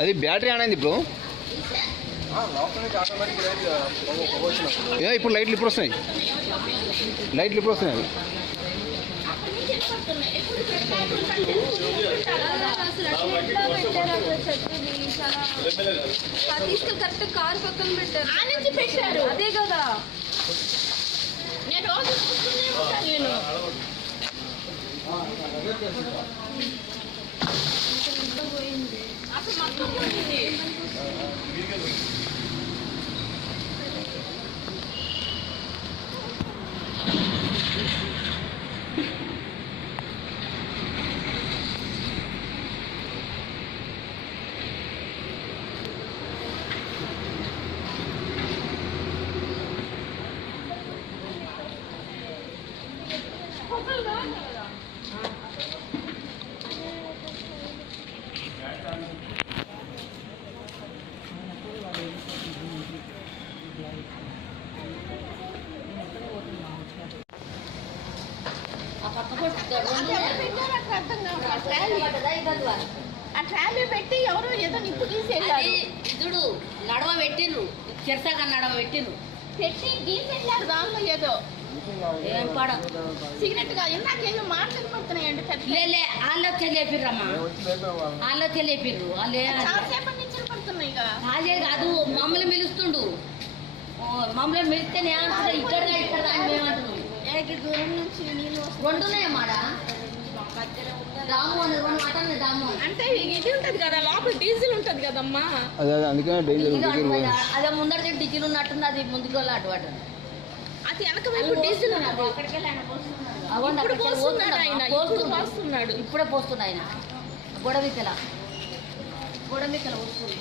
అది battery on అయింది ఇప్పుడు. ఇప్పుడు లైట్లు ఇప్పుడు వస్తున్నాయి. కరెక్ట్ కారు పక్కన పెట్టారు. అదే కదా నేను రోజు నేను అసలు మొత్తం పోయింది. ఆ ట్రాలీ పెట్టి ఎవరో ఏదో నిప్పు తీసేయాలి. ఇదుడు నడవ పెట్టిండ్రు, చెరసాగా నడవ పెట్టిండ్రు, పెట్టి గీసేయారు. దానిలో ఏదో ఏం పడ సిగరెట్ గా ఇందాకేదో మాటలు పడుతున్నాయండి. లే వాళ్ళు చెల్లేపిర్రమ్మా, వాళ్ళు చెల్లేపిర్రు. వాళ్ళే చాలాసేపటి నుంచి పడుతున్నాయి. అదే కాదు, మమ్మల్ని పిలుస్తుండు. మమ్మల్ని పిలిస్తేనే ఏమంటుండే, ఇక్కడ మేమంటున్నాం. దూరం నుంచి నీళ్ళు రెండున్నాయమ్మాడ రాము అని రెండు మాటలు రాము అంటే ఇది ఉంటది కదా, లోపల డీజిల్ ఉంటది కదమ్మా. అదే ముందర డీజిల్ ఉన్నట్టుంది. అది ముందుకు అటు అటు అది వెనక వైపు డీజిల్ ఇప్పుడే పోస్తుంది ఆయన. గొడవికల వస్తుంది.